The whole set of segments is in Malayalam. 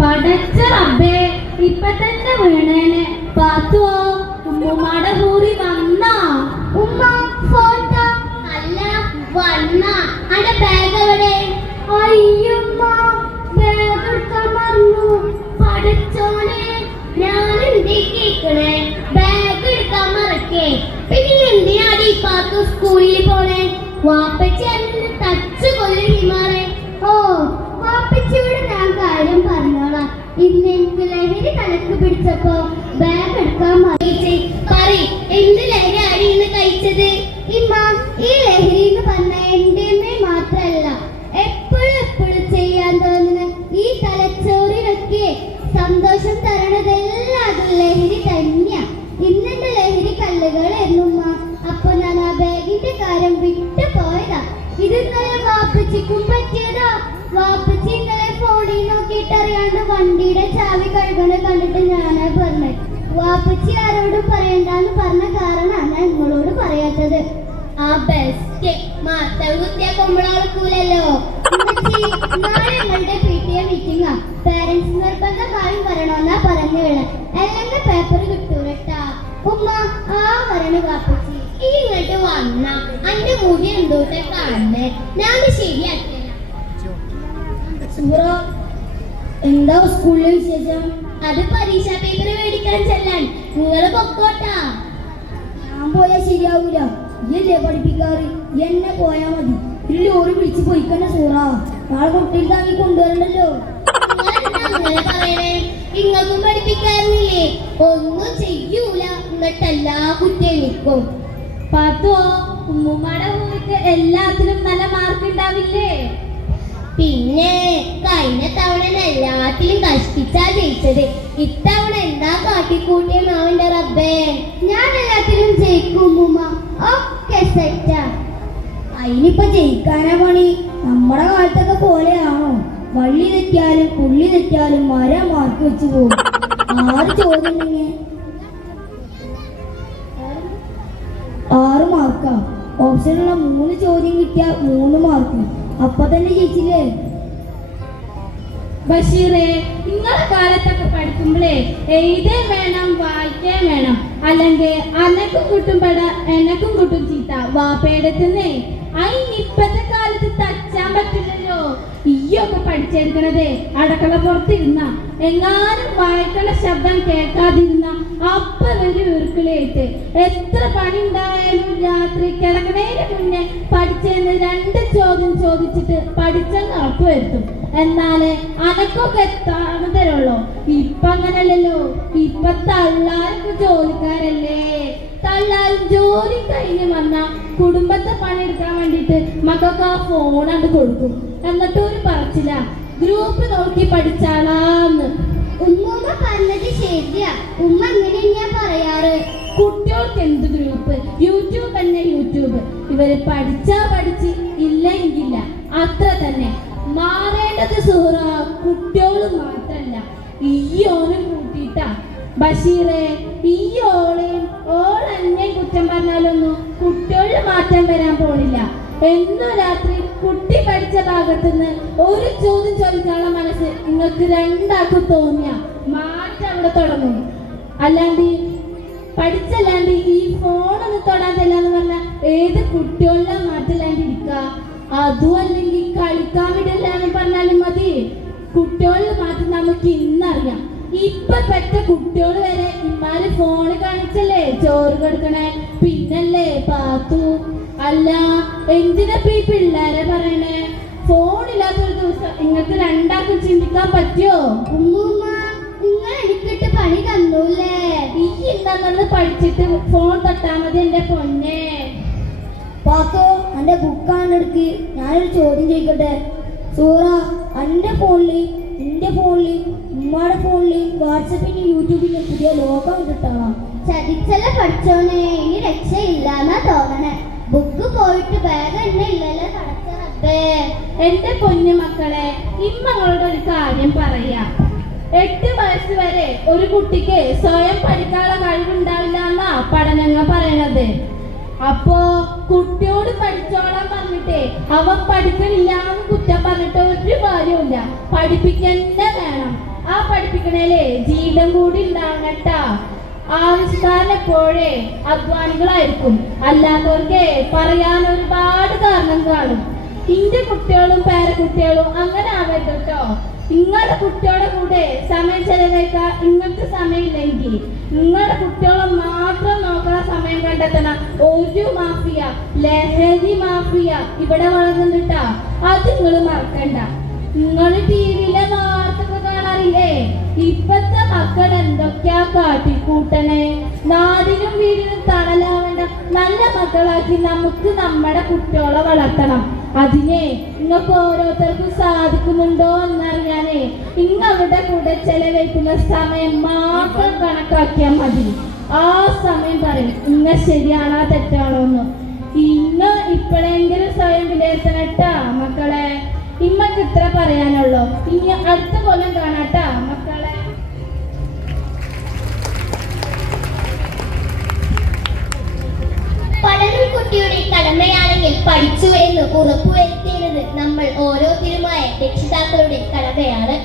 പടച്ച റബ്ബേ, ഇപ്പൊ തന്നെ വീണേനെ. പാത്തുവോ, ഉമ്മുമാടെ കൂടി വന്നാ? ഉമ്മ ഫോട്ടോ അല്ല വന്ന അന്റെ ബാഗ് എവിടെ? അയ്യമ്മ, ബാഗ് എടുക്കാൻ മറന്നു. പഠിച്ചോനെ, ഞാൻ എന്തേ കേക്കണേ? ബാഗ് എടുക്കാൻ മറക്കേ. പിന്നെ എന്തിനാണ് ഈ പാത്തു സ്കൂളിൽ പോണേ? വാപ്പച്ചി അന്ന് തച്ചു കൊല്ലം ഹിമാറെ. ഓ, വാപ്പച്ചിയോട് ഞാൻ കാര്യം പറഞ്ഞോളാം. ഇന്ന് എനിക്ക് ലഹരി തലക്ക് പിടിച്ചപ്പോ ബാഗ് എടുക്കാൻ മറിയിച്ചേ. പറയ്, എന്ത് ലഹരിയാണ് ഇന്ന് കഴിച്ചത്? ഇമ്മ, ഈ ലഹരി എന്ന് പറഞ്ഞ എന്റെ മാത്രല്ല, എപ്പോഴും ചെയ്യാൻ തോന്നുന്ന ഈ തലച്ചോറിനൊക്കെ സന്തോഷം തരണതെല്ലാം അത് ലഹരി തന്നെയാ. ഇന്നെന്റെ ലഹരി കല്ലുകളായിരുന്നു ഉമ്മ. അപ്പൊ ഞാൻ ആ ബാഗിന്റെ കാര്യം വിട്ടു പോയതാ. ഇത് ഇന്നലെ വാപ്പച്ചിക്കും പറ്റിയതാ. വാപ്പച്ചി ഇന്നലെ ഫോണിൽ നോക്കിയിട്ട് അറിയാണ്ട് വണ്ടിയുടെ ചാവി കഴുകണ കണ്ടിട്ട് ഞാനാ പറഞ്ഞത്. വാപ്പച്ചി ആരോടും പറയണ്ടെന്ന് പറഞ്ഞ കാരണമാണ് ഞാൻ നിങ്ങളോട് പറയാത്തത്. ആ ബെസ്റ്റ് മാത്തം കുത്തിയ കൊമ്പളാൾക്കൂലല്ലോ. നാളെ ഞങ്ങളുടെ PTA മീറ്റിംഗാ. പാരന്റ്സ് നിർബന്ധമായും വരണമെന്നാ പറഞ്ഞുള്ള. അല്ലെങ്കിൽ പേപ്പർ കിട്ടൂലട്ടാ. ഉമ്മ ആ വരണ വാപ്പച്ചി ഇങ്ങോട്ട് വന്ന അന്റെ മുടി എന്തോട്ടെ കാണണേ. ഞാൻ ശരിയാക്കില്ല. എന്താ സ്കൂളിലെ വിശേഷം? അത് പരീക്ഷാ പേപ്പർ മേടിക്കാൻ ചെല്ലാൻ. നിങ്ങള് പൊക്കോട്ടാ. ഞാൻ പോയാ ശരിയാവൂല. ഇല്ലേ പഠിപ്പിക്കാറ്? എന്നെ പോയാ മതി. ഇല്ല, ഓറ് വിളിച്ച് പോയിക്കന്നെ സൂറ. നാളെ കുട്ടിയിൽ താങ്ങി കൊണ്ടുവരണ്ടല്ലോ. നിങ്ങൾക്കും പഠിപ്പിക്കാറില്ലേ? ഒന്നും ചെയ്യൂല, എന്നിട്ടെല്ലാ കുറ്റം നിൽക്കും. പാത്തോ, ഉമ്മുമ്മയുടെ ഊർക്ക് എല്ലാത്തിലും നല്ല മാർക്ക് ഉണ്ടാവില്ലേ? പിന്നെ കഴിഞ്ഞ തവണ എല്ലാത്തിലും കഷ്ടിച്ചാ ജയിച്ചത്. ഇത്തവണ എന്താ കാട്ടിക്കൂട്ടിയ മാവിന്റെ റബ്ബേ. ഞാൻ എല്ലാത്തിലും ജയിക്കും ഉമ്മുമ്മ. ഒക്കെ സെറ്റാ. അതിനിപ്പോ ജയിക്കാനാ പണി. നമ്മുടെ കാലത്തൊക്കെ പോലെയാണോ? വള്ളി തെറ്റിയാലും പുള്ളി തെറ്റിയാലും മാർക്ക് വെച്ച് പോകും. 6 ചോദ്യം ഉണ്ടെങ്കിൽ 6 മാർക്കാ. ഓപ്ഷനുള്ള 3 ചോദ്യം കിട്ടിയ 3 മാർക്ക്. അപ്പൊ തന്നെ ജയിച്ചില്ലേ? ബഷീറേ, നിങ്ങളെ കാലത്തൊക്കെ പഠിക്കുമ്പോഴേ എഴുതേ വേണം, വായിക്കേ വേണം. അല്ലെങ്കിൽ അനക്കും കിട്ടും പട, എനക്കും കിട്ടും ചീത്ത വാപ്പേടത്തുന്നേ. ഇപ്പത്തെ കാലത്ത് തച്ചാൻ പറ്റില്ലല്ലോ. ഈയൊക്കെ പഠിച്ചെടുക്കണതേ അടക്കള പുറത്തിരുന്ന. എങ്ങാനും വായിക്കണ ശബ്ദം കേൾക്കാതിരുന്ന അപ്പ ഒരു ഉരുക്കിലേറ്റ്. എത്ര പണി ഉണ്ടായാലും രാത്രി കിടക്കണേന് മുന്നേ പഠിച്ചെന്ന് 2 ചോദ്യം ചോദിച്ചിട്ട് പഠിച്ചങ്ങ് ഉറപ്പ് വരുത്തും. എന്നാലേ അനക്കൊക്കെ താമതരുള്ളൂ. ഇപ്പൊ അങ്ങനല്ലല്ലോ. ഇപ്പൊ തള്ളാർക്ക് ജോലിക്കാരല്ലേ. തള്ളാരും ജോലി കഴിഞ്ഞ് വന്ന കുടുംബത്തെ പണിയെടുക്കാൻ വേണ്ടിയിട്ട് മക്കൾക്ക് ആ ഫോണാണ്ട് കൊടുക്കും. എന്നിട്ട് ഒരു പറച്ചില്ല, ഗ്രൂപ്പ് നോക്കി പഠിച്ചാളാന്ന്. ഉമ്മ പറഞ്ഞത് ശരിയാ. ഉമ്മ എങ്ങനെയാ പറയാറ്? കുട്ടികൾക്ക് എന്ത് ഗ്രൂപ്പ്? യൂട്യൂബ് തന്നെ യൂട്യൂബ്. ഇവര് പഠിച്ചാ പഠിച്ച്, ഇല്ലെങ്കില്ല. അത്ര തന്നെ. മാറേണ്ടത് സുഹറ കുട്ടിയോള് മാത്രല്ല, ഈ ഓനും കൂട്ടിയിട്ടാ. ബഷീറെ, ഈ ഓളെയും ഓളെന്നെ കുറ്റം പറഞ്ഞാലൊന്നും കുട്ടിയോളിൽ മാറ്റം വരാൻ പോണില്ല. എന്നും രാത്രി കുട്ടി പഠിച്ച ഭാഗത്തുനിന്ന് ഒരു ചോദ്യം ചോദിക്കാനുള്ള മനസ്സ് നിങ്ങൾക്ക് 2 ആൾക്കും തോന്നിയ മാറ്റം അവിടെ തുടങ്ങും. അല്ലാണ്ട് പഠിച്ചല്ലാണ്ട് ഈ ഫോണൊന്ന് തൊടാതല്ലാന്ന് പറഞ്ഞാൽ ഏത് കുട്ടികളിലാ മാറ്റല്ലാണ്ടിരിക്കുക? അതും അല്ലെങ്കിൽ കളിക്കാൻ വിടില്ലാന്ന് പറഞ്ഞാലും മതി. കുട്ടികളിൽ മാറ്റം നമുക്ക് ഇന്നറിയാം. ഇപ്പൊ പെറ്റ കുട്ടികൾ വരെ ഇമാര് ഫോണ് കാണിച്ചല്ലേ ചോറ് കൊടുക്കണേ. പിന്നല്ലേ പാത്തു. അല്ല, എന്തിനപ്പ ഈ പിള്ളേരെ പറയണേ? ഫോണില്ലാത്തൊരു ദിവസം നിങ്ങൾക്ക് 2 ആൾക്കും ചിന്തിക്കാൻ പറ്റുമോ? ഉമ്മൂമ്മ, നിങ്ങൾ എനിക്കിട്ട് പണി തന്നൂല്ലേ? ഈ എന്താണെന്ന് പഠിച്ചിട്ട് ഫോൺ തൊട്ടാ മതി എന്റെ പൊന്നെ. പാത്തോ, എന്റെ ബുക്കാണ് എടുക്ക്. ഞാനൊരു ചോദ്യം ചോദിക്കട്ടെ. സൂറ, എന്റെ ഫോണില്, എന്റെ ഫോണില്, ഉമ്മയുടെ ഫോണില്, വാട്സപ്പിന്, യൂട്യൂബിന് പുതിയ ലോകം കിട്ടണം. ചതിച്ചല്ല പഠിച്ചോനെ. ഇനി രക്ഷയില്ലാന്നാ തോന്നണേ. ബുക്ക് പോയിട്ട് ബാഗ് എന്നെ ഇല്ലല്ലോ നടത്തേ. എന്റെ പൊന്നു മക്കളെ, ഇമ്മങ്ങളോട് ഒരു കാര്യം പറയാം. 8 വയസ്സ് വരെ ഒരു കുട്ടിക്ക് സ്വയം പഠിക്കാനുള്ള കഴിവുണ്ടാവില്ല എന്നാ പഠനങ്ങൾ പറയണത്. അപ്പോ കുട്ടിയോട് പഠിച്ചോളാൻ പറഞ്ഞിട്ടേ അവൻ പഠിക്കണില്ല എന്ന് കുറ്റം പറഞ്ഞിട്ട് കാര്യമില്ല, പഠിപ്പിക്കന്നെ വേണം. ആ പഠിപ്പിക്കണേലേ ജീവിതം കൂടി ഉണ്ടാവണം കേട്ടാ. ആവശ്യക്കാരനെപ്പോഴേ അധ്വാനികളായിരിക്കും, അല്ലാത്തവർക്ക് പറയാൻ ഒരുപാട് കാരണം കാണും. ഇന്റെ കുട്ടികളും പേരക്കുട്ടികളും അങ്ങനെ ആവരുത് കേട്ടോ. നിങ്ങളുടെ കുട്ടികളുടെ കൂടെ സമയം ചെലവഴിക്കാൻ നിങ്ങൾക്ക് സമയമില്ലെങ്കിൽ നിങ്ങളുടെ കുട്ടികളെ മാത്രം നോക്കാൻ സമയം കണ്ടെത്തണ ഒരു മാഫിയ, ലഹരി മാഫിയ ഇവിടെ വളർന്നിട്ടാ. അത് നിങ്ങൾ മറക്കണ്ട. നിങ്ങൾ ടിവിയിലെ വാർത്തകൾ കാണാറില്ലേ? ഇപ്പത്തെ മക്കൾ എന്തൊക്കെയാ കാട്ടിക്കൂട്ടണേ. നാടിനും വീടിനും തണലാവേണ്ട നല്ല മക്കളാക്കി നമുക്ക് നമ്മുടെ കുട്ടികളെ വളർത്തണം. അതിനെ നിങ്ങൾക്ക് ഓരോരുത്തർക്കും സാധിക്കുന്നുണ്ടോ എന്നറിയാനേ നിങ്ങളുടെ കൂടെ ചെലവഴിക്കുന്ന സമയം മാത്രം കണക്കാക്കിയാൽ മതി. ആ സമയം പറയും ഇങ്ങ ശരിയാണോ തെറ്റാണോ എന്ന്. ഇന്ന് ഇപ്പോഴെങ്കിലും സ്വയം വിലയിരുത്തണട്ടാ മക്കളെ. ഇമ്മക്ക് ഇത്ര പറയാനുള്ളൂ. ഇനി അടുത്ത കൊല്ലം കാണാട്ടാ മക്കളെ. പഠനം കുട്ടിയുടെ കടമയാണെങ്കിൽ പഠിച്ചു എന്ന് ഉറപ്പുവരുത്തേണ്ടത് നമ്മൾ ഓരോരുത്തരുമായ രക്ഷിതാക്കളുടെ കടമയാണ്.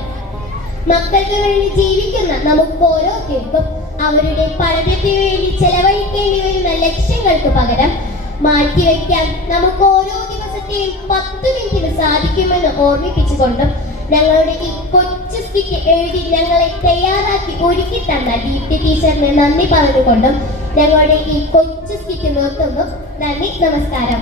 മക്കൾക്ക് വേണ്ടി ജീവിക്കുന്ന നമുക്ക് ഓരോരുത്തർക്കും അവരുടെ പഠനത്തിന് വേണ്ടി ചെലവഴിക്കേണ്ടി വരുന്ന ലക്ഷ്യങ്ങൾക്ക് പകരം മാറ്റിവെക്കാൻ നമുക്ക് ഓരോ ദിവസത്തെയും 10 മിനിറ്റിന് സാധിക്കുമെന്ന് ഓർമ്മിപ്പിച്ചുകൊണ്ടും ഞങ്ങളുടെ ഈ കൊച്ചു സ്കിറ്റ് എഴുതി ഞങ്ങളെ തയ്യാറാക്കി ഒരുക്കി തന്ന ദീപ്തി ടീച്ചറിന് നന്ദി പറഞ്ഞുകൊണ്ടും ഞങ്ങളുടെ ഈ കൊച്ചു സ്കിറ്റ് നിർത്തുന്നു. നന്ദി, നമസ്കാരം.